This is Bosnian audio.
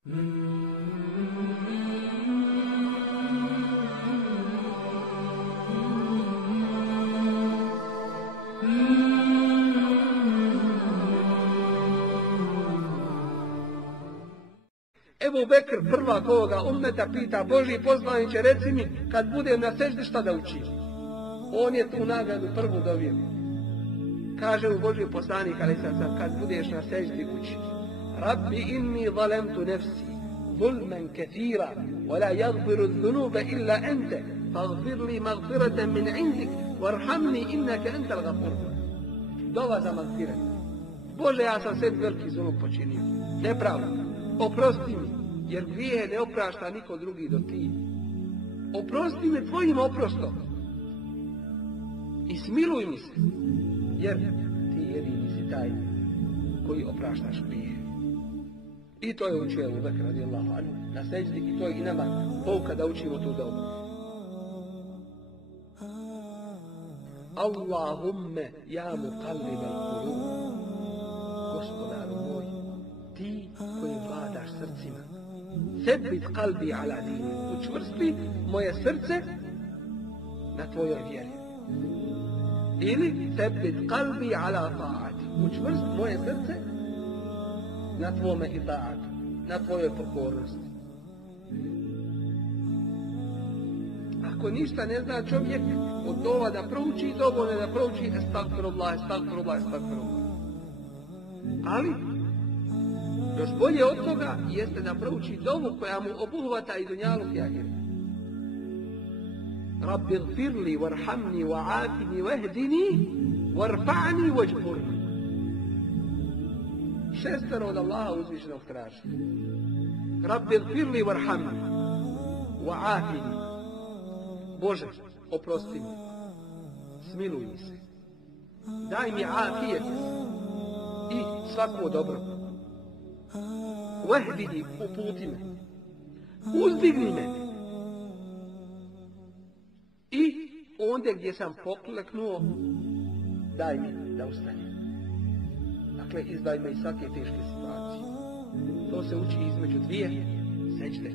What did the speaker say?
Ebu Bekr, prvak ovoga ummeta, pita Božji poslaniče, reci mi, kad budem na seždi šta da učim? On je tu nagradu prvu dobio. Kaže mu Božji poslanik, ali sad, kad budeš na seždi uči. Rabbi inni zalemtu nefsi, zulmen kethira, wala yagfiru dhunuba illa ente, faghfir li magfiratan min indik, warhamni innaka ental gafur. Dova za magfirat. Bože, ja sam sebi veliki zulum počinio. Nepravda. Oprosti mi, jer grijehe ne oprašta niko drugi do ti. Oprosti me tvojim oprostom. I smiluj mi se, jer ti jedini si taj koji opraštaš grijehe. I to je učio Ebu Bekr radijallahu anhu na seđdi i to je i nama pouka da učimo tu dobu. Allahumme ja muqallibal qulub. Gospodaru moj, ti koji vladaš srcima, sebit qalbi ala dini, učvrsti moje srce na tvojoj vjeri. Ili sebit qalbi ala ta'ati, učvrst moje srce na tvome itaatu, na tvojoj pokornosti. Ako ništa ne zna čovjek od dova da prouči, dovoljno da prouči estagfirullah, estagfirullah, estagfirullah. Ali još bolje od toga jeste da prouči dovu koja mu obuhvata i dunjaluk i ahiret. Rabbi gfirli, warhamni, wa'afini, wahdini, warfa'ni, wajburni. Šestero od Allaha uzvišenog traži. Rabbi gfirli, warhamni, wa'afini. Bože, oprosti mi, smiluj mi se, daj mi afijet i svako dobro. Wahdini, uputi me, uzdigni me. I ondje gdje sam pokleknuo, daj mi da ustanem. Dakle, izbavi me iz svake teške situacije. To se uči između dvije sećde.